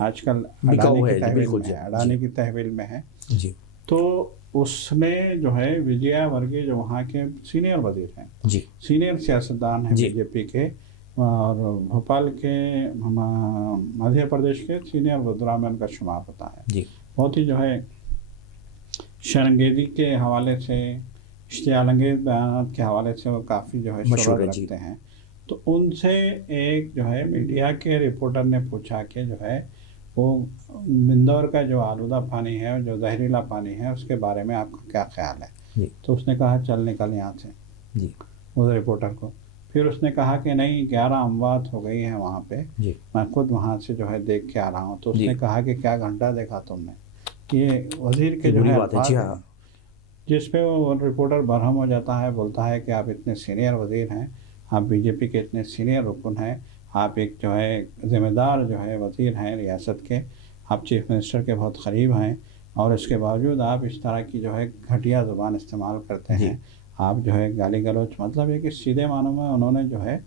آج کل اڈانی کی تحویل میں ہے. جی تو اس میں جو ہے وجیا ورگیہ جو وہاں کے سینئر وزیر ہیں، جی سینئر سیاستدان ہیں بی جے پی کے، اور بھوپال کے مدھیہ پردیش کے سینئر وزراء میں ان کا شمار ہوتا ہے. جی بہت ہی جو ہے شرنگیزی کے حوالے سے، اشتعال انگیز بیانات کے حوالے سے وہ کافی جو ہے شہرت رکھتے ہیں. تو ان سے ایک جو ہے میڈیا کے رپورٹر نے پوچھا کہ جو ہے وہ بندور کا جو آلودہ پانی ہے، جو زہریلا پانی ہے، اس کے بارے میں آپ کا کیا خیال ہے؟ تو اس نے کہا چل نکل یہاں سے، اس رپورٹر کو. پھر اس نے کہا کہ نہیں 11 اموات ہو گئی ہیں وہاں پہ، میں خود وہاں سے جو ہے دیکھ کے آ رہا ہوں. تو اس نے کہا کہ کیا گھنٹہ دیکھا تم نے؟ یہ وزیر کے جو ہے الفاظ ہیں، جس پہ وہ رپورٹر برہم ہو جاتا ہے، بولتا ہے کہ آپ اتنے سینئر وزیر ہیں، آپ بی جے پی کے اتنے سینئر رکن ہیں، آپ ایک جو ہے ذمہ دار جو ہے وزیر ہیں ریاست کے، آپ چیف منسٹر کے بہت قریب ہیں، اور اس کے باوجود آپ اس طرح کی جو ہے گھٹیا زبان استعمال کرتے ہیں. آپ جو ہے گالی گلوچ، مطلب یہ کہ سیدھے معنوں میں انہوں نے جو ہے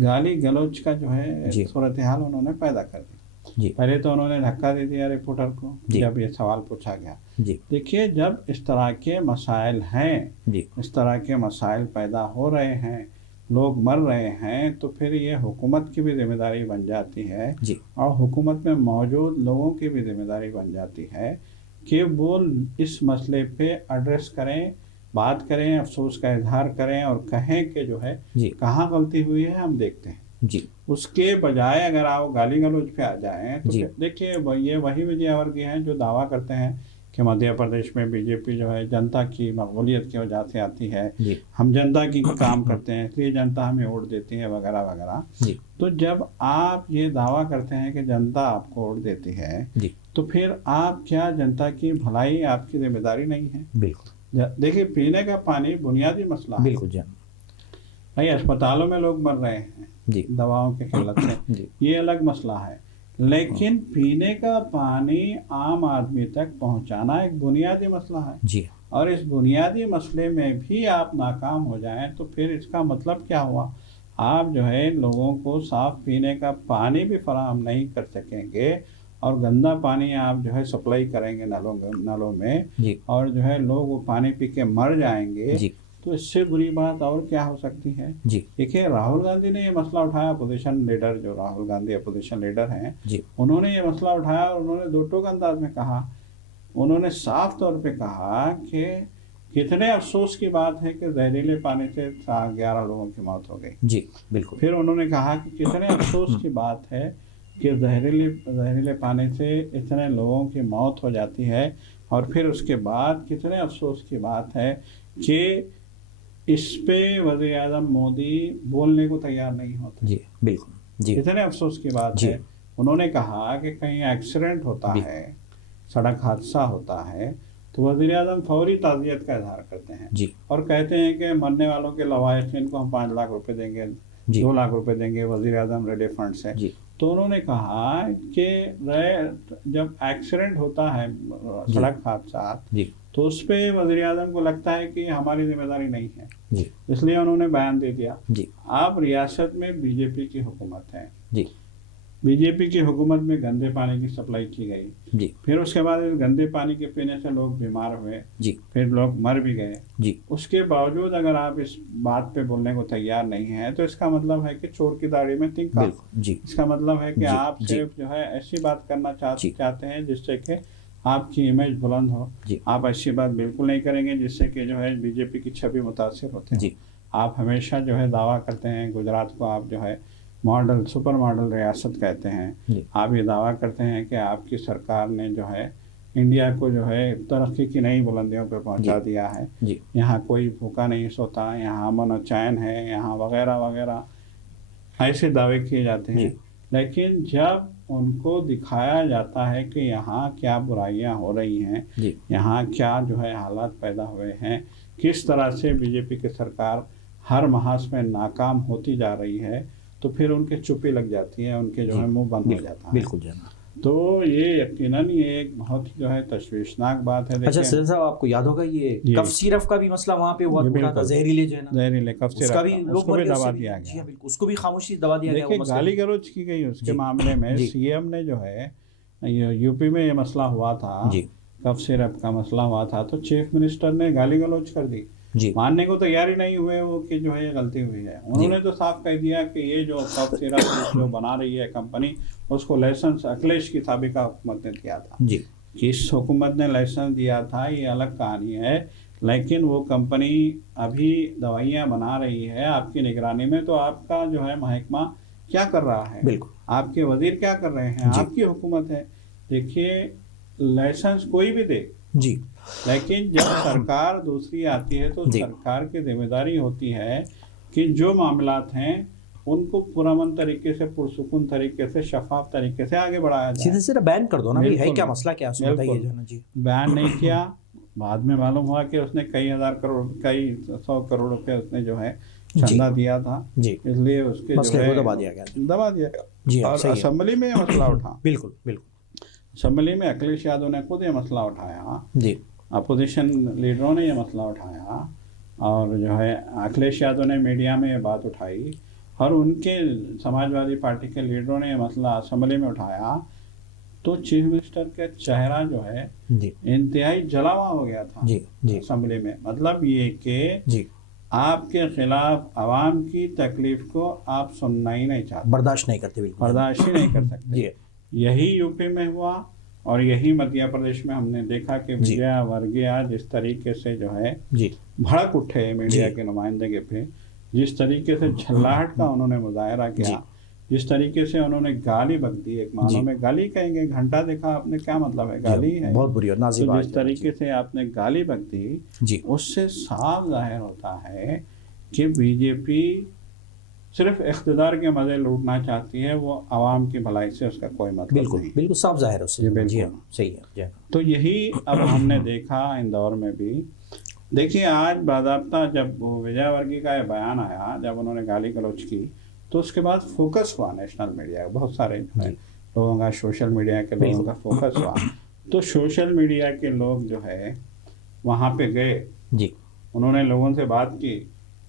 گالی گلوچ کا جو ہے صورتحال انہوں نے پیدا کر دی. پہلے تو انہوں نے دھکا دے دیا رپورٹر کو جب یہ سوال پوچھا گیا. دیکھیے جب اس طرح کے مسائل ہیں، اس طرح کے مسائل پیدا ہو رہے ہیں، لوگ مر رہے ہیں، تو پھر یہ حکومت کی بھی ذمہ داری بن جاتی ہے، اور حکومت میں موجود لوگوں کی بھی ذمہ داری بن جاتی ہے کہ وہ اس مسئلے پہ ایڈریس کریں، بات کریں، افسوس کا اظہار کریں، اور کہیں کہ جو ہے کہاں غلطی ہوئی ہے ہم دیکھتے ہیں. اس کے بجائے اگر آپ گالی گلوچ پہ آ جائیں تو دیکھیے یہ وہی وجہ ورگی ہیں جو دعویٰ کرتے ہیں کہ مدھیہ پردیش میں بی جے پی جو ہے جنتا کی مقبولیت کی وجہ سے آتی ہے، ہم جنتا کی کام کرتے ہیں اس لیے جنتا ہمیں ووٹ دیتی ہے وغیرہ وغیرہ. تو جب آپ یہ دعویٰ کرتے ہیں کہ جنتا آپ کو ووٹ دیتی ہے، تو پھر آپ کیا جنتا کی بھلائی آپ کی ذمہ داری نہیں ہے؟ بالکل. دیکھیے پینے کا پانی بنیادی مسئلہ ہے. بالکل بھائی اسپتالوں میں لوگ مر رہے ہیں دواؤں کی قلت سے، یہ الگ مسئلہ ہے، لیکن پینے کا پانی عام آدمی تک پہنچانا ایک بنیادی مسئلہ ہے. اور اس بنیادی مسئلے میں بھی آپ ناکام ہو جائیں تو پھر اس کا مطلب کیا ہوا؟ آپ جو ہے لوگوں کو صاف پینے کا پانی بھی فراہم نہیں کر سکیں گے، اور گندا پانی آپ جو ہے سپلائی کریں گے نلوں میں، اور جو ہے لوگ وہ پانی پی کے مر جائیں گے. تو اس سے بری بات اور کیا ہو سکتی ہے؟ دیکھیے راہل گاندھی نے یہ مسئلہ اٹھایا، اپوزیشن لیڈر جو راہل گاندھی اپوزیشن لیڈر ہیں، انہوں نے یہ مسئلہ اٹھایا اور انہوں نے دو ٹوک انداز میں کہا. انہوں نے صاف طور پہ کہا کہ کتنے افسوس کی بات ہے کہ زہریلے پانی سے 11 لوگوں کی موت ہو گئی. بالکل. پھر انہوں نے کہا کہ کتنے افسوس کی بات ہے کہ زہریلے پانی سے اتنے لوگوں کی موت ہو جاتی ہے، اور پھر اس کے بعد کتنے افسوس کی بات ہے کہ اس پہ وزیر اعظم مودی بولنے کو تیار نہیں ہوتے. بالکل. اتنے افسوس کی بات ہے. انہوں نے کہا کہ کہیں ایکسیڈنٹ ہوتا ہے، سڑک حادثہ ہوتا ہے، تو وزیر اعظم فوری تعزیت کا اظہار کرتے ہیں اور کہتے ہیں کہ مرنے والوں کے لوائقین کو ہم 5 لاکھ روپے دیں گے، 2 لاکھ روپے دیں گے وزیر اعظم ریڈی فنڈ سے. تو انہوں نے کہا کہ جب ایکسیڈنٹ ہوتا ہے، سڑک حادثات، تو اس پہ وزیر اعظم کو لگتا ہے کہ ہماری ذمہ داری نہیں ہے، اس لیے انہوں نے بیان دے دیا. اب ریاست میں بی جے پی کی حکومت ہے، بی جے پی کی حکومت میں گندے پانی کی سپلائی کی گئی، پھر اس کے بعد گندے پانی کے پینے سے لوگ بیمار ہوئے، پھر لوگ مر بھی گئے. اس کے باوجود اگر آپ اس بات پہ بولنے کو تیار نہیں ہیں تو اس کا مطلب ہے کہ چور کی داڑھی میں تنکا. اس کا مطلب ہے کہ آپ صرف جو ہے ایسی بات کرنا چاہتے ہیں جس سے کہ آپ کی امیج بلند ہو. آپ ایسی بات بالکل نہیں کریں گے جس سے کہ جو ہے بی جے پی کی چھوی متاثر ہوتے ہیں. آپ ہمیشہ جو ہے دعویٰ کرتے ہیں گجرات کو آپ جو ہے ماڈل سپر ماڈل ریاست کہتے ہیں. آپ یہ دعویٰ کرتے ہیں کہ آپ کی سرکار نے جو ہے انڈیا کو جو ہے ترقی کی نئی بلندیوں پہ پہنچا دیا ہے. یہاں کوئی بھوکا نہیں سوتا، یہاں امن و چین ہے، یہاں وغیرہ وغیرہ ایسے دعوے کیے جاتے ہیں. لیکن جب ان کو دکھایا جاتا ہے کہ یہاں کیا برائیاں ہو رہی ہیں، یہاں کیا جو ہے حالات پیدا ہوئے ہیں، کس طرح سے بی جے پی کی سرکار ہر محاذ میں ناکام ہوتی جا رہی ہے، تو پھر ان کے چپی لگ جاتی ہے، ان کے جو ہے منہ بند ہو جاتا ہے. بالکل جناب. تو یہ یقیناً یہ ایک بہت جو ہے تشویشناک بات ہے. اچھا سیدھ صاحب آپ کو یاد ہوگا یہ کف سیرپ کا بھی مسئلہ وہاں پہ ہوا تھا, زہریلے جو ہے نا, زہریلے کف اس کا بھی سیرپ لوگ اس کو بھی مر دبا گئے, دیا جی گیا. ہاں بالکل, اس کو بھی خاموشی دبا دیا گیا. دیکھیے گالی گلوچ کی گئی اس کے معاملے میں. سی ایم نے جو ہے یو پی میں یہ مسئلہ ہوا تھا, کف سیرپ کا مسئلہ ہوا تھا, تو چیف منسٹر نے گالی گلوچ کر دی. ماننے کو تیار ہی نہیں ہوئے وہ کہ جو ہے یہ غلطی ہوئی ہے. انہوں نے تو صاف کہہ دیا کہ یہ جو کف سیرپ جو بنا رہی ہے کمپنی, اس کو لائسنس اکھلیش کی سابقہ حکومت نے دیا تھا. کس حکومت نے لائسنس دیا تھا یہ الگ کہانی ہے, لیکن وہ کمپنی ابھی دوائیاں بنا رہی ہے آپ کی نگرانی میں. تو آپ کا جو ہے محکمہ کیا کر رہا ہے, بالکل آپ کے وزیر کیا کر رہے ہیں, آپ کی حکومت ہے. دیکھیے لائسنس کوئی بھی دے جی, لیکن جب سرکار دوسری آتی ہے تو سرکار کی ذمہ داری ہوتی ہے کہ جو معاملات ہیں ان کو پرامن طریقے سے, پرسکون طریقے سے, شفاف طریقے سے آگے بڑھایا جائے. سیدھے سیدھے بیان کر دو نا, ہے کیا مسئلہ, کیا بتائیے جو ہے نا. جی بیان نہیں کیا, بعد میں معلوم ہوا کہ اس نے کئی ہزار کروڑ, کئی 100 کروڑ روپے اس نے جو ہے چندہ دیا تھا, اس لیے اس کے جو ہے دبا دیا گیا. جی, اور اسمبلی میں یہ مسئلہ اٹھا. بالکل بالکل, اسمبلی میں اکھلیش یادو نے خود یہ مسئلہ اٹھایا. جی, اپوزیشن لیڈروں نے یہ مسئلہ اٹھایا, اور جو ہے اکھلیش یادو نے میڈیا میں یہ بات اٹھائی, اور ان کے سماجوادی پارٹی کے لیڈروں نے یہ مسئلہ اسمبلی میں اٹھایا. تو چیف منسٹر کا چہرہ جو ہے انتہائی جلا ہوا ہو گیا تھا اسمبلی میں. مطلب یہ کہ آپ کے خلاف عوام کی تکلیف کو آپ سننا ہی نہیں چاہتے, برداشت نہیں کرتے, برداشت ہی نہیں کر سکتے. یہی یو پی میں ہوا, اور یہی مدھیہ پردیش میں ہم نے دیکھا کہ وجے ورگیہ جس طریقے سے جو ہے بھڑک اٹھے میڈیا کے نمائندگی پہ, جس طریقے سے جھلاہٹ کا انہوں نے مظاہرہ کیا, جس طریقے سے انہوں نے گالی بک دی, ایک معنوں میں گالی کہیں گے, گھنٹا دیکھا آپ نے, کیا مطلب ہے گالی ہے, بہت بری اور نازیب. جس طریقے سے آپ نے گالی بک دی, اس سے صاف ظاہر ہوتا ہے کہ بی جے پی صرف اقتدار کے مزے لوٹنا چاہتی ہے, وہ عوام کی بھلائی سے اس کا کوئی مطلب نہیں. بالکل صاف ظاہر ہے اس سے. جی صحیح ہے. تو یہی اب ہم نے دیکھا اندور میں بھی. دیکھیے آج باضابطہ جب وجے ورگی کا یہ بیان آیا, جب انہوں نے گالی گلوچ کی, تو اس کے بعد فوکس ہوا نیشنل میڈیا, بہت سارے لوگوں کا, سوشل میڈیا کے لوگوں کا فوکس ہوا. تو سوشل میڈیا کے لوگ جو ہے وہاں پہ گئے, انہوں نے لوگوں سے بات کی,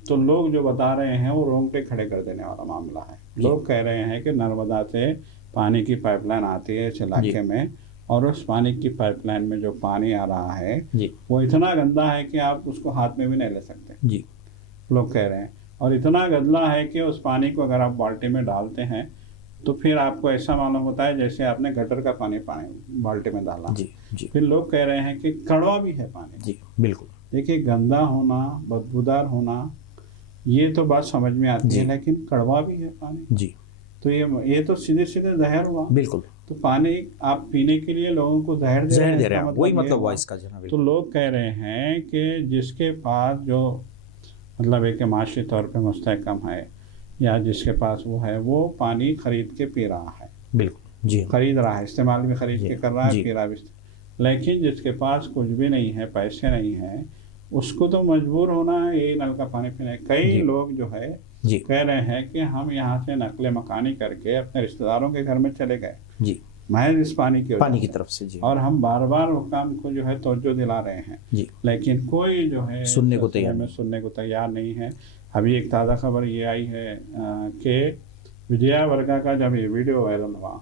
تو لوگ جو بتا رہے ہیں وہ رونگٹے کھڑے کر دینے والا معاملہ ہے. لوگ کہہ رہے ہیں کہ نرمدا سے پانی کی پائپ لائن آتی ہے اس علاقے میں, اور اس پانی کی پائپ لائن میں جو پانی آ رہا ہے وہ اتنا گندا ہے کہ آپ اس کو ہاتھ میں بھی نہیں لے سکتے, لوگ کہہ رہے ہیں. اور اتنا گندلا ہے کہ اس پانی کو اگر آپ بالٹی میں ڈالتے ہیں تو پھر آپ کو ایسا معلوم ہوتا ہے جیسے آپ نے گٹر کا پانی بالٹی میں ڈالا. پھر لوگ کہہ رہے ہیں کہ کڑوا بھی ہے پانی. بالکل. دیکھیے گندا ہونا, بدبودار ہونا, یہ تو بات سمجھ میں آتی ہے, لیکن کڑوا بھی ہے پانی. تو یہ تو سیدھے سیدھے زہر ہوا. بالکل. تو پانی آپ پینے کے لیے لوگوں کو زہر دے رہے ہیں, وہی مطلب ہوا اس کا جناب. تو لوگ کہہ رہے ہیں کہ جس کے پاس جو مطلب ہے کہ معاشی طور پہ مستحکم ہے, یا جس کے پاس وہ ہے, وہ پانی خرید کے پی رہا ہے. بالکل. خرید رہا ہے, استعمال بھی خرید کے کر رہا ہے, پی رہا بھی. لیکن جس کے پاس کچھ بھی نہیں ہے, پیسے نہیں ہیں, اس کو تو مجبور ہونا ہے یہی نل کا پانی پینے. کئی لوگ جو ہے کہہ رہے ہیں کہ ہم یہاں سے نقل مکانی کر کے اپنے رشتہ داروں کے گھر میں چلے گئے محض اس پانی کی طرف سے. اور ہم بار بار حکام کو جو ہے توجہ دلا رہے ہیں, لیکن کوئی جو ہے سننے کو تیار نہیں ہے. ابھی ایک تازہ خبر یہ آئی ہے کہ وجے ورگا کا جب یہ ویڈیو وائرل ہوا,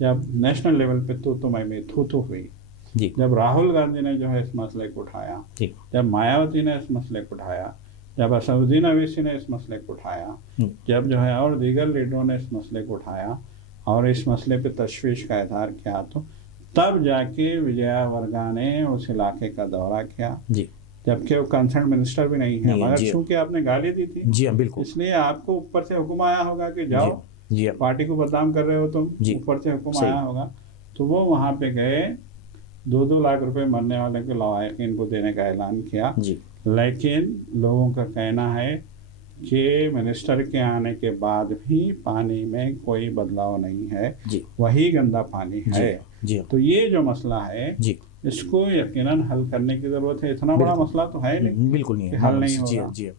جب نیشنل لیول پہ تو میں تھو ہوئی, جب راہل گاندھی نے جو ہے اس مسئلے کو اٹھایا, جب مایاوتی نے اس مسئلے کو اٹھایا, جب اسدالدین اویسی نے اس مسئلے کو اٹھایا, جب جو ہے اور دیگر لیڈروں نے اس مسئلے کو اٹھایا اور اس مسئلے پہ تشویش کا اظہار کیا, تو تب جا کے وجے ورگا نے اس علاقے کا دورہ کیا, جبکہ وہ کنسرن منسٹر بھی نہیں ہے, مگر چونکہ آپ نے گالی دی تھی اس لیے آپ کو اوپر سے حکم آیا ہوگا کہ جاؤ, پارٹی کو بدنام کر رہے ہو تم, اوپر سے حکم آیا ہوگا. تو وہ وہاں پہ گئے, 2-2 لاکھ روپے مرنے والے کے لوائقین کو دینے کا اعلان کیا. لیکن لوگوں کا کہنا ہے کہ منسٹر کے آنے کے بعد بھی پانی میں کوئی بدلاؤ نہیں ہے, وہی گندا پانی ہے. تو یہ جو مسئلہ ہے اس کو یقیناً حل کرنے کی ضرورت ہے. اتنا بڑا مسئلہ تو ہے نہیں, بالکل نہیں حل نہیں ہوگا.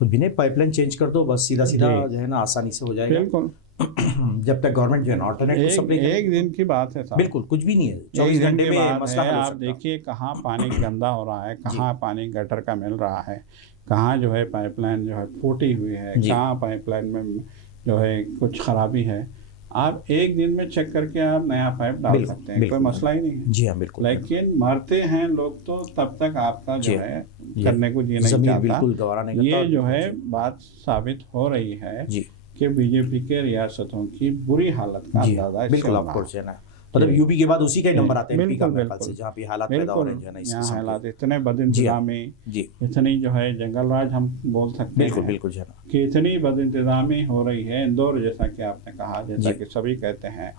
بنا پائپ لائن چینج کر دو بس, سیدھا جو ہے نا آسانی سے ہو جائے گا. بالکل. جب تک گورنمنٹ جو ہے نا آلٹرنیٹو سپلائی ایک دن کی بات ہے صاحب، بالکل کچھ بھی نہیں ہے، 24 گھنٹے میں مسئلہ حل ہو آپ سکتا۔ دیکھیے کہاں پانی گندا ہو رہا ہے، کہاں پانی گٹر کا مل رہا ہے، کہاں جو ہے پائپ لائن جو ہے پھوٹی ہوئی ہے، کہاں پائپ لائن میں جو ہے کچھ خرابی ہے، آپ ایک دن میں چیک کر کے آپ نیا پائپ ڈال سکتے ہیں، کوئی مسئلہ ہی نہیں ہے۔ جی ہاں بالکل، لیکن مرتے ہیں لوگ تو تب تک آپ کا جو ہے کرنے کو جی نہیں چاہتا۔ بالکل گوارا نہیں کرتا، یہ جو ہے بات ثابت ہو رہی ہے کہ بی جے پی کے ریاستوں کی بری حالت کا اندازہ اس سے ہونا ہے۔ مطلب یو پی کے بعد اسی کا ہی نمبر آتا ہے، ایم پی کا میرے خیال سے، جہاں پہ حالات پیدا ہو رہے ہیں جو ہے نا اس یہاں قسم حالات اتنے بد انتظامی، اتنی جو ہے جنگل راج ہم بول سکتے ہیں، بالکل جو ہے نا کہ اتنی بد انتظامی ہو رہی ہے۔ اندور جیسا کہ آپ نے کہا، جیسا کہ سبھی کہتے ہیں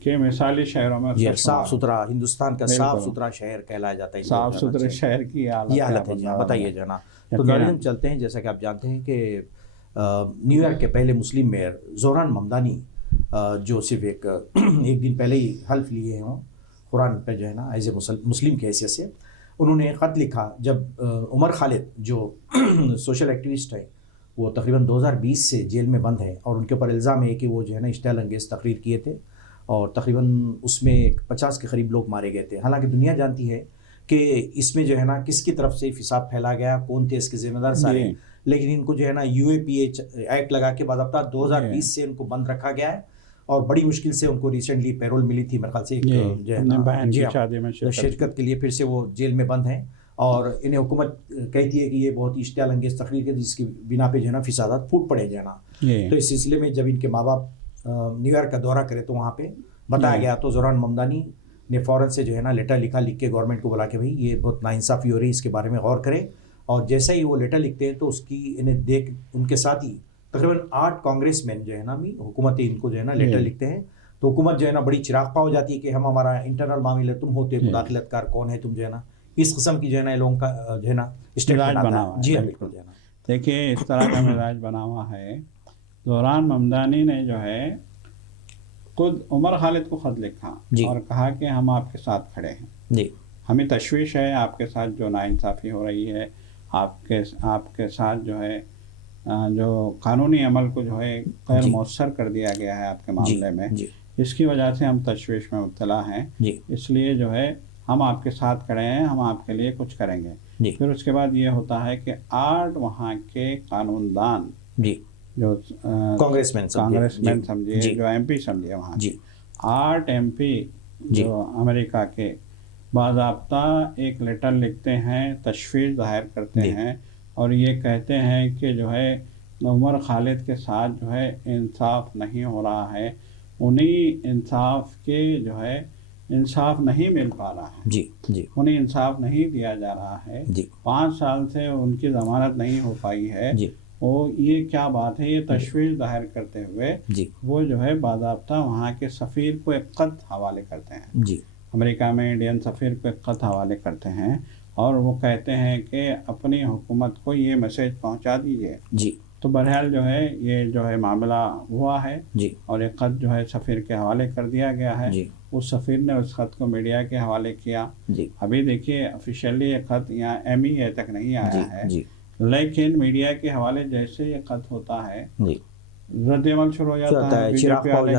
کہ مثالی شہروں میں صاف ستھرا، ہندوستان کا صاف ستھرا شہر کہلایا جاتا ہے، صاف ستھرے شہر کی یہ حالت ہے۔ جی ہاں بتائیے جو ہے نا، تو ہم چلتے ہیں، جیسا کہ آپ جانتے ہیں کہ نیو یارک کے پہلے مسلم میئر زوران ممدانی جو صرف ایک دن پہلے ہی حلف لیے ہوں قرآن پہ جو ہے نا ایز اے مسلم کی حیثیت سے، انہوں نے خط لکھا جب عمر خالد جو سوشل ایکٹیوسٹ ہیں، وہ تقریباً 2020 سے جیل میں بند ہیں، اور ان کے اوپر الزام ہے کہ وہ جو ہے نا اشتعال انگیز تقریر کیے تھے، اور تقریباً اس میں 50 کے قریب لوگ مارے گئے تھے۔ حالانکہ دنیا جانتی ہے کہ اس میں جو ہے نا کس کی طرف سے فساد پھیلا گیا، کون تھے اس کے ذمہ دار سارے، لیکن ان کو جو ہے نا U A P H act لگا کے باضابطہ 2020 سے ان کو بند رکھا گیا ہے، اور بڑی مشکل سے ان کو ریسنٹلی پیرول ملی تھی، میرے خیال سے جو ہے نا شرکت کے لیے پھر سے وہ جیل میں بند ہیں، اور انہیں حکومت کہتی ہے کہ یہ بہت اشتعال انگیز تقریر ہے جس کی بنا پہ جو ہے نا فسادات پھوٹ پڑے جو ہے نا۔ تو اس سلسلے میں جب ان کے ماں باپ نیو یارک کا دورہ کرے تو وہاں پہ بتایا گیا، تو زوران ممدانی نے فوراً سے جو ہے نا لیٹر لکھ کے گورنمنٹ کو بولا کہ بھائی یہ بہت ناانصافی ہو رہی ہے، اس کے بارے میں غور کریں، اور جیسا ہی وہ لیٹر لکھتے ہیں تو اس کی انہیں دیکھ ان کے ساتھ ہی تقریباً 8 کانگریس مین جو ہے نا حکومت ان کو جو ہے نا لیٹر لکھتے ہیں، تو حکومت جو ہے نا بڑی چراغ ہو جاتی ہے کہ ہمارا انٹرنل معاملے تم ہوتے مداخلت کار کون ہے تم جو ہے نا، اس قسم کی جو ہے نا لوگوں کا جو ہے نا مزاج بنا ہوا ہے۔ جی بالکل جو ہے نا، دیکھیے اس طرح کا مزاج بنا ہوا ہے۔ زوران ممدانی نے جو ہے خود عمر خالد کو خط لکھا اور کہا کہ ہم آپ کے ساتھ کھڑے ہیں، ہمیں تشویش ہے آپ کے ساتھ جو ناانصافی ہو رہی ہے، آپ کے ساتھ جو ہے جو قانونی عمل کو جو ہے غیر مؤثر کر دیا گیا ہے آپ کے معاملے میں، اس کی وجہ سے ہم تشویش میں مبتلا ہیں، اس لیے جو ہے ہم آپ کے ساتھ کھڑے ہیں، ہم آپ کے لیے کچھ کریں گے۔ پھر اس کے بعد یہ ہوتا ہے کہ 8 وہاں کے قانون دان جو کانگریس مین سمجھیے، جو ایم پی سمجھیے، وہاں 8 ایم پی جو امریکہ کے باضابطہ ایک لیٹر لکھتے ہیں، تشویش ظاہر کرتے ہیں، اور یہ کہتے ہیں کہ جو ہے عمر خالد کے ساتھ جو ہے انصاف نہیں ہو رہا ہے، انہیں انصاف کے جو ہے انصاف نہیں مل پا رہا ہے، انہیں انصاف نہیں دیا جا رہا ہے، 5 سال سے ان کی ضمانت نہیں ہو پائی ہے، وہ یہ کیا بات ہے، یہ تشویش ظاہر کرتے ہوئے وہ جو ہے باضابطہ وہاں کے سفیر کو ایک خط حوالے کرتے ہیں، امریکہ میں انڈین سفیر کو ایک خط حوالے کرتے ہیں، اور وہ کہتے ہیں کہ اپنی حکومت کو یہ میسج پہنچا دیجیے۔ تو بہرحال جو ہے یہ جو ہے معاملہ ہوا ہے، اور ایک خط جو ہے سفیر کے حوالے کر دیا گیا ہے، اس سفیر نے اس خط کو میڈیا کے حوالے کیا۔ ابھی دیکھیے آفیشیلی یہ خط یہاں MEA تک نہیں آیا ہے، لیکن میڈیا کے حوالے جیسے یہ خط ہوتا ہے رد عمل شروع ہو جاتا ہے، بی جے پی والے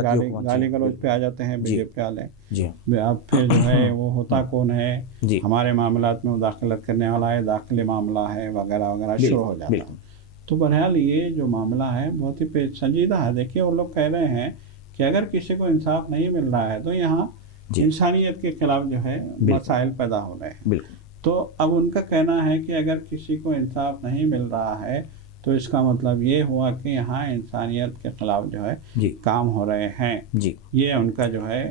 گالی گلوچ پہ آ جاتے ہیں، بی جے پی والے اب پھر جو ہے وہ ہوتا کون ہے، ہمارے معاملات میں مداخلت کرنے والا ہے، داخلی معاملہ ہے وغیرہ وغیرہ شروع ہو جاتا ہے۔ تو بہرحال یہ جو معاملہ ہے بہت ہی سنجیدہ ہے۔ دیکھیے وہ لوگ کہہ رہے ہیں کہ اگر کسی کو انصاف نہیں مل رہا ہے تو یہاں انسانیت کے خلاف جو ہے مسائل پیدا ہو رہے ہیں۔ تو اب ان کا کہنا ہے کہ اگر کسی کو انصاف نہیں مل رہا ہے تو اس کا مطلب یہ ہوا کہ یہاں انسانیت کے خلاف جو ہے کام ہو رہے ہیں۔ یہ ان کا جو ہے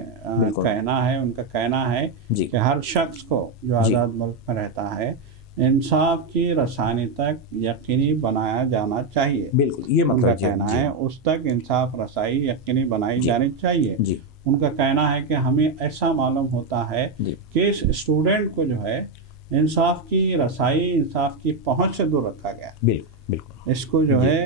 کہنا ہے، ان کا کہنا ہے کہ ہر شخص کو جو آزاد ملک میں رہتا ہے انصاف کی رسانی تک یقینی بنایا جانا چاہیے۔ بالکل یہ ان کا کہنا ہے، اس تک انصاف رسائی یقینی بنائی جانی چاہیے۔ ان کا کہنا ہے کہ ہمیں ایسا معلوم ہوتا ہے کہ اس اسٹوڈنٹ کو جو ہے انصاف کی رسائی، انصاف کی پہنچ سے دور رکھا گیا۔ بالکل اس کو جو ہے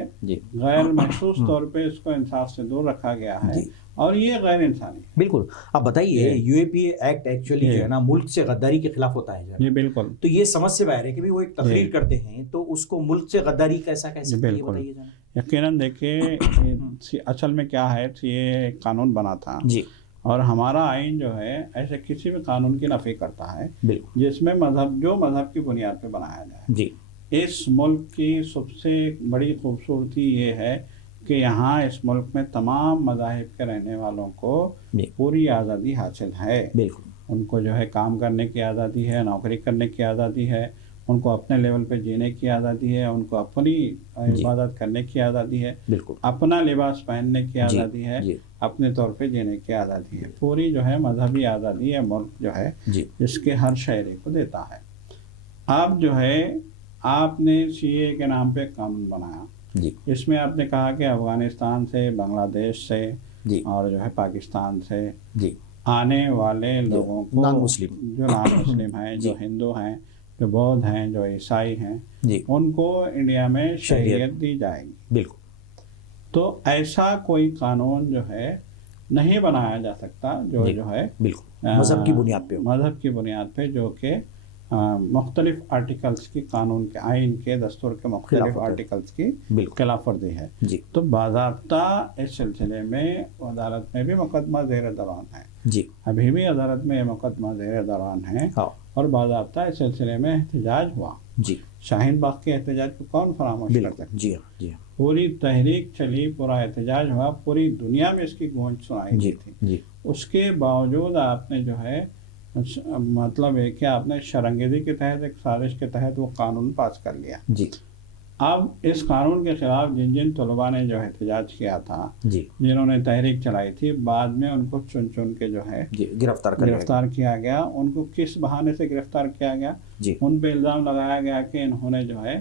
غیر محسوس طور پہ اس کو انصاف سے دور رکھا گیا ہے، اور یہ غیر انسانی ہے۔ بالکل اب بتائیے، you A P act actually جو ہے نا ملک سے غداری کے خلاف ہوتا ہے جی بالکل۔ تو یہ سمجھ سے باہر ہے کہ وہ ایک تقریر کرتے ہیں تو اس کو ملک سے غداری کیسا کہہ سکتے ہیں، بتائیے یقیناً دیکھیے اصل میں کیا ہے، یہ ایک قانون بنا تھا جی، اور ہمارا آئین جو ہے ایسے کسی بھی قانون کی نفی کرتا ہے بالکل جس میں مذہب کی بنیاد پہ بنایا جائے۔ جی، اس ملک کی سب سے بڑی خوبصورتی یہ ہے کہ یہاں اس ملک میں تمام مذاہب کے رہنے والوں کو جی، پوری آزادی حاصل ہے۔ بالکل ان کو جو ہے کام کرنے کی آزادی ہے، نوکری کرنے کی آزادی ہے، ان کو اپنے لیول پہ جینے کی آزادی ہے، ان کو اپنی عبادت کرنے کی آزادی ہے، بالکل اپنا لباس پہننے کی آزادی ہے، جی، اپنے طور پہ جینے کی آزادی ہے۔ پوری جو ہے مذہبی آزادی ہے ملک جو ہے جی، اس کے ہر شہری کو دیتا ہے۔ اب جو ہے آپ نے سی اے کے نام پہ قانون بنایا، جی، اس میں آپ نے کہا کہ افغانستان سے، بنگلہ دیش سے جی، اور جو ہے پاکستان سے جی، آنے والے لوگوں کو، نان مسلم، جو نان مسلم ہیں، جو ہندو ہیں، جو بودھ ہیں، جو عیسائی ہیں، جی، ان کو انڈیا میں شہریت دی جائے گی۔ بالکل تو ایسا کوئی قانون جو ہے نہیں بنایا جا سکتا جو ہے بالکل مذہب کی بنیاد پہ ہو۔ مذہب کی بنیاد پہ، جو کہ مختلف آرٹیکلس کی، قانون کے، آئین کے، دستور کے مختلف آرٹیکلس کی خلاف ورزی ہے۔ جی، تو باضابطہ اس سلسلے میں عدالت میں بھی مقدمہ زیر دوران ہے، جی، ابھی بھی عدالت میں یہ مقدمہ زیر دوران ہے، ہاں، اور باضابطہ اس سلسلے میں احتجاج ہوا۔ جی، شاہین باغ کے احتجاج کو کون فراموش کر سکتا ہے؟ جی، جی، پوری تحریک چلی، پورا احتجاج ہوا، پوری دنیا میں اس کی گونج سنائی دی تھی۔ جی، اس کے باوجود آپ نے جو ہے مطلب ہے کہ آپ نے شرنگیزی کے تحت، ایک سازش کے تحت وہ قانون پاس کر لیا۔ جی، اب اس قانون کے خلاف جن طلباء نے جو احتجاج کیا تھا، جی، جنہوں نے تحریک چلائی تھی، بعد میں ان کو چن چن کے جو ہے جی، گرفتار کیا گیا۔ ان کو کس بہانے سے گرفتار کیا گیا؟ جی، ان پہ الزام لگایا گیا کہ انہوں نے جو ہے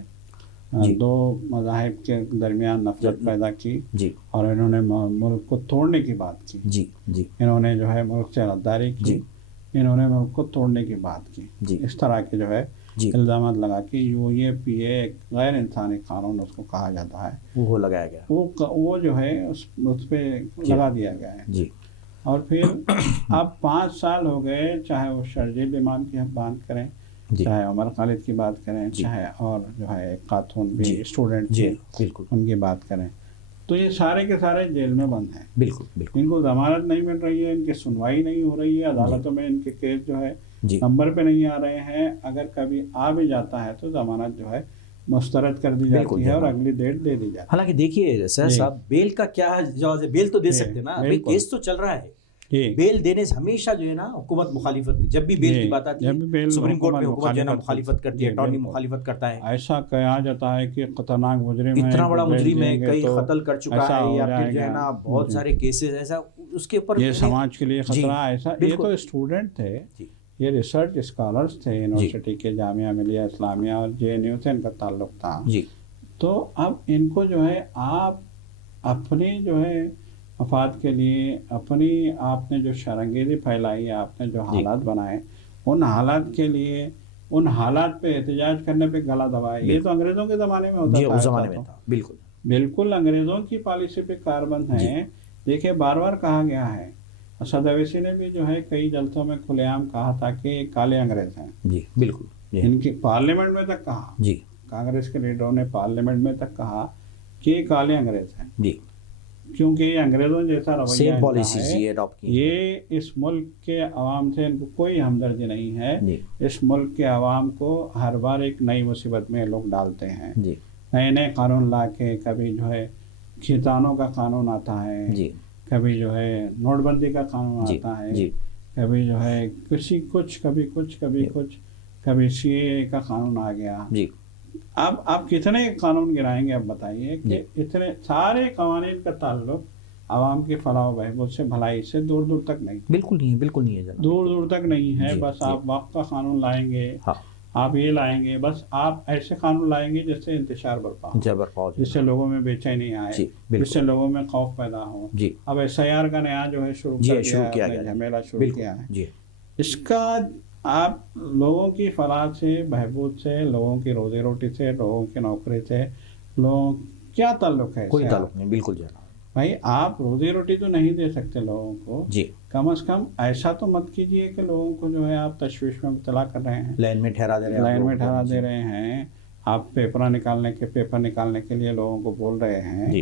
دو مذاہب کے درمیان نفرت پیدا کی، جی، اور انہوں نے ملک کو توڑنے کی بات کی، جی، جی، انہوں نے جو ہے ملک سے غداری کی، جی، انہوں نے ملک کو توڑنے کی بات کی، جی، اس طرح کے جو ہے جی، الزامات لگا کے UAPA ایک غیر انسانی قانون اس کو کہا جاتا ہے، وہ لگایا گیا، وہ جو ہے اس پہ لگا دیا گیا ہے۔ جی، اور پھر اب 5 سال ہو گئے، چاہے وہ شرجیل امام کی ہم بات کریں، جی، چاہے عمر خالد کی بات کریں، جی، چاہے اور جو ہے ایک خاتون بھی جی، اسٹوڈنٹ جی، تھے، بالکل، ان کی بات کریں، تو یہ سارے کے سارے جیل میں بند ہیں۔ بالکل، بالکل، ان کو ضمانت نہیں مل رہی ہے، ان کی سنوائی نہیں ہو رہی ہے، عدالتوں میں ان کے کیس جو ہے جی، نمبر پہ نہیں آ رہے ہیں، اگر کبھی آ بھی جاتا ہے تو ضمانت جو ہے مسترد کر دی جاتی ہے اور اگلی ڈیٹ دے دی جاتی ہے۔ حالانکہ دیکھیے سر صاحب، بیل کا کیا جواز ہے؟ بیل تو دے سکتے نا، کیس تو چل رہا ہے، بیل دینے سے ہمیشہ جو ہے نا حکومت مخالفت، جب بھی بیل کی بات آتی ہے سپریم کورٹ میں حکومت جو ہے نا مخالفت کرتی ہے، اٹارنی مخالفت کرتا ہے۔ ایسا کہا جاتا ہے کہ خطرناک مجرم ہے، اتنا بڑا مجرم ہے، کئی قتل کر چکا ہے، یا پھر جو ہے نا بہت سارے کیسز ایسا، اس کے اوپر یہ سماج کے لیے خطرہ ایسا۔ یہ تو اسٹوڈنٹ تھے، یہ ریسرچ اسکالرس تھے یونیورسٹی کے، جامعہ ملیہ اسلامیہ اور JNU سے ان کا تعلق تھا۔ تو اب ان کو جو ہے آپ اپنی جو ہے مفاد کے لیے، اپنی آپ نے جو شرنگیزی پھیلائی، آپ نے جو حالات بنائے، ان حالات کے لیے، ان حالات پہ احتجاج کرنے پہ گلا دبایا، یہ تو انگریزوں کے زمانے میں ہوتا تھا، اس زمانے میں تھا، بالکل بالکل انگریزوں کی پالیسی پہ کاربند ہیں۔ دیکھیں بار بار کہا گیا ہے، اسد اویسی نے بھی جو ہے کئی جلسوں میں کھلے عام کہا تھا کہ یہ کالے انگریز ہیں، جی، بالکل، ان کی پارلیمنٹ میں تک کہا، جی، کانگریس کے لیڈروں نے پارلیمنٹ میں تک کہا کہ یہ کالے انگریز ہیں، جی، کیونکہ یہ انگریزوں جیسا رویہ سیم پالیسیز یہ اڈاپٹ کی، یہ اس ملک کے عوام سے ان کو کوئی ہمدردی نہیں ہے۔ اس ملک کے عوام کو ہر بار ایک نئی مصیبت میں لوگ ڈالتے ہیں، نئے نئے قانون لا کے، کبھی جو ہے کھیتانوں کا قانون آتا ہے، کبھی جو ہے نوٹ بندی کا قانون آتا ہے، کبھی جو ہے کبھی کچھ، کبھی CAA کا قانون آ گیا۔ اب آپ کتنے قانون گرائیں گے؟ اب بتائیے کہ اتنے سارے قوانین کا تعلق عوام کی فلاح و بہبود سے، بھلائی سے دور دور تک نہیں، بالکل نہیں ہے جناب، دور دور تک نہیں ہے۔ بس آپ وقت کا قانون لائیں گے، آپ یہ لائیں گے، بس آپ ایسے قانون لائیں گے جس سے انتشار برپا ہو، جس سے لوگوں میں بے چینی آئے، جس سے لوگوں میں خوف پیدا ہو۔ اب SIR کا نیا جو ہے شروع کیا گیا، جھمیلا شروع کیا ہے، اس کا آپ لوگوں کی فلاح سے، بہبود سے، لوگوں کی روزی روٹی سے، لوگوں کی نوکری سے، لوگوں کیا تعلق ہے؟ کوئی تعلق نہیں، بالکل جناب۔ بھائی آپ روزی روٹی تو نہیں دے سکتے لوگوں کو، کم از کم ایسا تو مت کیجئے کہ لوگوں کو جو ہے آپ تشویش میں مبتلا کر رہے ہیں، لائن میں ٹھہرا دے رہے ہیں، آپ پیپر نکالنے کے لیے لوگوں کو بول رہے ہیں.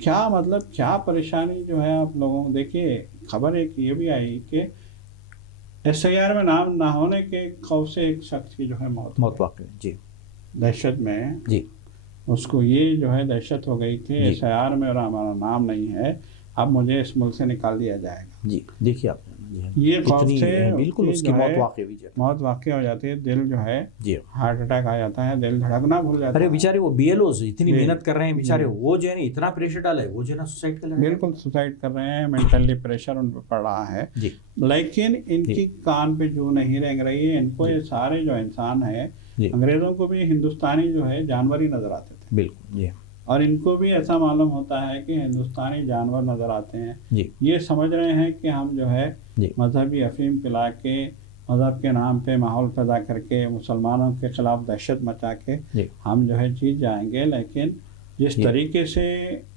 کیا مطلب کیا پریشانی جو ہے آپ لوگوں کو. دیکھیے خبر ایک یہ بھی آئی کہ SIR میں نام نہ ہونے کے خوف سے ایک شخص کی جو ہے موت واقع جی دہشت میں جی اس کو یہ جو ہے دہشت ہو گئی کہ SIR میں ہمارا نام نہیں ہے, اب مجھے اس ملک سے نکال دیا جائے گا. جی دیکھیے آپ یہ خوف سے بالکل اس کی موت واقع ہو جاتی ہے. دل جو ہے جی ہارٹ اٹیک آ جاتا ہے, دل دھڑکنا بھول جاتا ہے. ارے بیچارے وہ BLOs اتنی محنت کر رہے ہیں بیچارے, وہ جو ہے نا اتنا پریشر ڈالا ہے, وہ جو ہے نا سوسائڈ کر رہے ہیں. بالکل سوسائڈ کر رہے ہیں, مینٹلی پریشر ان پہ پڑ رہا ہے. لیکن ان کی کان پہ جو نہیں رینگ رہی ہے. ان کو یہ سارے جو انسان ہے, انگریزوں کو بھی ہندوستانی جو ہے جانور ہی نظر آتے تھے. بالکل جی. اور ان کو بھی ایسا معلوم ہوتا ہے کہ ہندوستانی جانور نظر آتے ہیں. یہ سمجھ رہے ہیں کہ ہم جو ہے مذہبی افیم پلا کے, مذہب کے نام پہ ماحول پیدا کر کے, مسلمانوں کے خلاف دہشت مچا کے ہم جو ہے جیت جائیں گے. لیکن جس طریقے سے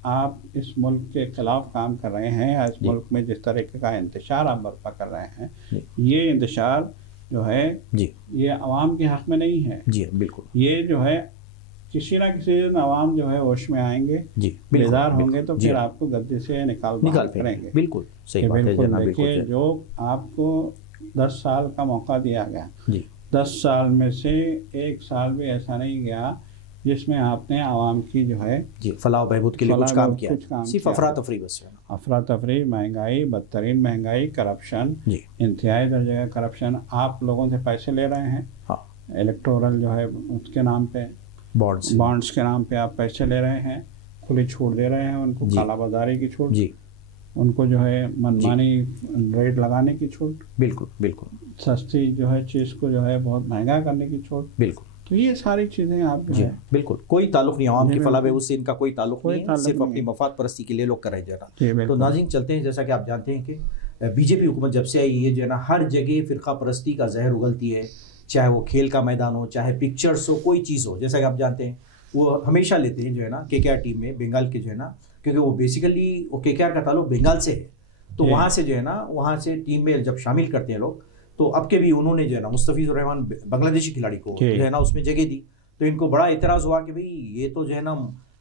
آپ اس ملک کے خلاف کام کر رہے ہیں, اس ملک میں جس طریقے کا انتشار آپ برپا کر رہے ہیں, یہ انتشار جو ہے یہ عوام کے حق میں نہیں ہے. جی بالکل. یہ جو ہے کسی نہ کسی دن عوام جو ہے ہوش میں آئیں گے, بیدار ہوں گے, تو پھر آپ کو گدی سے نکال کریں گے. بالکل صحیح بات ہے جناب. دیکھیے جو آپ کو 10 سال کا موقع دیا گیا, 10 سال میں سے 1 سال بھی ایسا نہیں گیا جس میں آپ نے عوام کی جو ہے فلاح و بہبود کے لیے کچھ کام کیا. صرف افراتفری, بس افراتفری, مہنگائی, بدترین مہنگائی, کرپشن, انتہائی درجے کا کرپشن. آپ لوگوں سے پیسے لے رہے ہیں, الیکٹورل جو ہے اس کے نام پہ, بانڈس کے نام پہ آپ پیسے لے رہے ہیں, کھلی چھوٹ دے رہے ہیں ان کو, کالا بازاری کی چھوٹ, ان کو جو ہے منمانی ریٹ لگانے کی چھوٹ, بالکل بالکل, سستی جو ہے چیز کو جو ہے بہت مہنگا کرنے کی چھوٹ. بالکل. تو یہ ساری چیزیں آپ جو ہے بالکل کوئی تعلق نہیں, عوام کی فلاح بہبود سے ان کا کوئی تعلق نہیں ہے, صرف اپنی مفاد پرستی کے لیے لوگ کر رہے جانا. تو ناظرین چلتے ہیں, جیسا کہ آپ جانتے ہیں کہ BJP حکومت جب سے آئی ہے جو ہے نا ہر جگہ فرقہ پرستی کا زہر اگلتی ہے, چاہے وہ کھیل کا میدان ہو, چاہے پکچرس ہو, کوئی چیز ہو. جیسا کہ آپ جانتے ہیں وہ ہمیشہ لیتے ہیں جو ہے نا KKR ٹیم میں بنگال کے جو ہے نا, کیونکہ وہ بیسیکلی وہ KKR کا تعلق بنگال سے ہے, تو وہاں سے جو ہے نا وہاں سے ٹیم میں جب شامل کرتے ہیں لوگ, تو اب کے بھی انہوں نے جو ہے نا مستفیض الرحمان بنگلہ دیشی کھلاڑی کو جو ہے نا اس میں جگہ دی, تو ان کو بڑا اعتراض ہوا کہ بھئی یہ تو جو ہے نا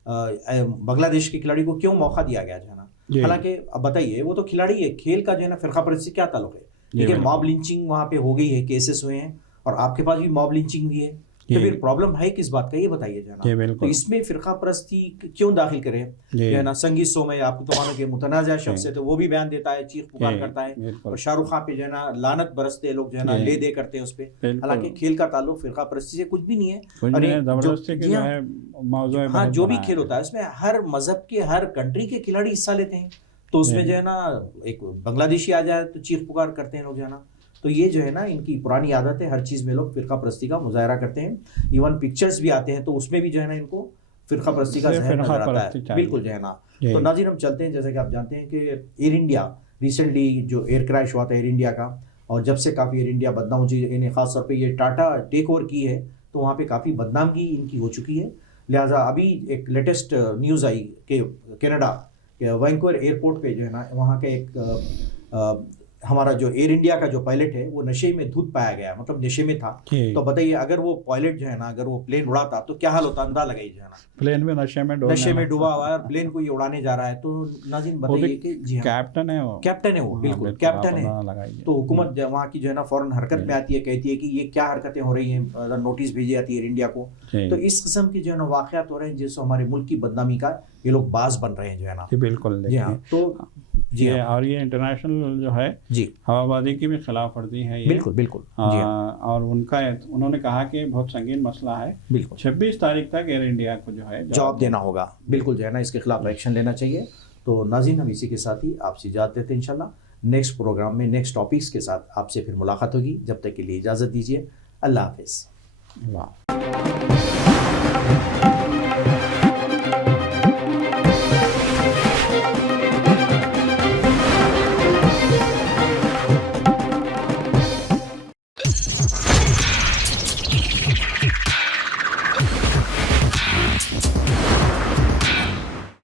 بنگلہ دیش کے کھلاڑی کو کیوں موقع دیا گیا جو ہے نا. حالانکہ اب بتائیے وہ تو کھلاڑی ہے, کھیل کا جو ہے نا فرقہ پرستی سے کیا تعلق ہے. لیکن ماب لنچنگ وہاں پہ ہو گئی ہے, کیسز ہوئے ہیں, اور آپ کے پاس بھی ماب لنچنگ بھی ہے, تو پھر پرابلم ہے کس بات کا, یہ بتائیے جناب. تو اس میں فرقہ پرستی کیوں داخل کرے جو ہے نا. سنگیت سومے آپ کو تو معلوم ہے کہ متنازع شخص ہے, تو وہ بھی بیان دیتا ہے, چیخ پکار کرتا ہے, اور شاہ رخ خان پہ جو ہے نا لعنت برستے لوگ جو ہے نا لے دے کرتے ہیں اس پہ. حالانکہ کھیل کا تعلق فرقہ پرستی سے کچھ بھی نہیں ہے. ہاں جو بھی کھیل ہوتا ہے اس میں ہر مذہب کے, ہر کنٹری کے کھلاڑی حصہ لیتے ہیں, تو اس میں جو ہے نا ایک بنگلہ دیشی آ جائے تو چیخ پکار کرتے ہیں لوگ جو ہے نا. تو یہ جو ہے نا ان کی پرانی عادت ہے, ہر چیز میں لوگ فرقہ پرستی کا مظاہرہ کرتے ہیں. ایون پکچرز بھی آتے ہیں تو اس میں بھی جو ہے نا ان کو فرقہ پرستی کا ذہن نظر آتا ہے. بالکل جو ہے نا. تو ناظرین ہم چلتے ہیں, جیسا کہ آپ جانتے ہیں کہ ایئر انڈیا ریسنٹلی جو ایئر کریش ہوا تھا ایئر انڈیا کا, اور جب سے کافی ایئر انڈیا بدنام ہو چکی ہے, خاص طور پہ یہ ٹاٹا ٹیک اوور کی ہے تو وہاں پہ کافی بدنامگی ان کی ہو چکی ہے. لہٰذا ابھی ایک لیٹسٹ نیوز آئی کہ کینیڈا کے وینکوور ایئرپورٹ پہ جو ہے نا وہاں کا ایک ہمارا جو ایئر انڈیا کا جو پائلٹ ہے وہ نشے میں دھت پایا گیا, مطلب نشے میں تھا. تو بتائیے اگر وہ پائلٹ جو ہے نا اگر وہ پلین اڑاتا تو کیا حال ہوتا, اندازہ لگائیے جو ہے نا. پلین میں نشے میں ڈوبا ہوا ہے اور پلین کو یہ اڑانے جا رہا ہے. تو ناظرین بتائیے کہ جی کیپٹن ہے وہ, بالکل کیپٹن ہے. تو حکومت وہاں کی جو ہے نا فوراً حرکت میں آتی ہے, کہتی ہے کہ یہ کیا حرکتیں ہو رہی ہیں, نوٹس بھیجی جاتی ہے ایئر انڈیا کو. تو اس قسم کے جو ہے نا واقعات ہو رہے ہیں جس سے ہمارے ملک کی بدنامی کا یہ لوگ باز بن رہے ہیں جو ہے نا. بالکل. تو جی اور یہ انٹرنیشنل جو ہے ہوا بازی کی بھی خلاف ورزی ہے یہ. بالکل. اور انہوں نے کہا کہ بہت سنگین مسئلہ ہے. 26 تاریخ تک ایئر انڈیا کو جو ہے جواب دینا ہوگا. بالکل جو ہے نا اس کے خلاف ایکشن لینا چاہیے. تو ناظرین ہم اسی کے ساتھ ہی آپ سے اجازت دیتے ہیں, انشاءاللہ نیکسٹ پروگرام میں نیکسٹ ٹاپکس کے ساتھ آپ سے پھر ملاقات ہوگی. جب تک کے لیے اجازت دیجیے, اللہ حافظ.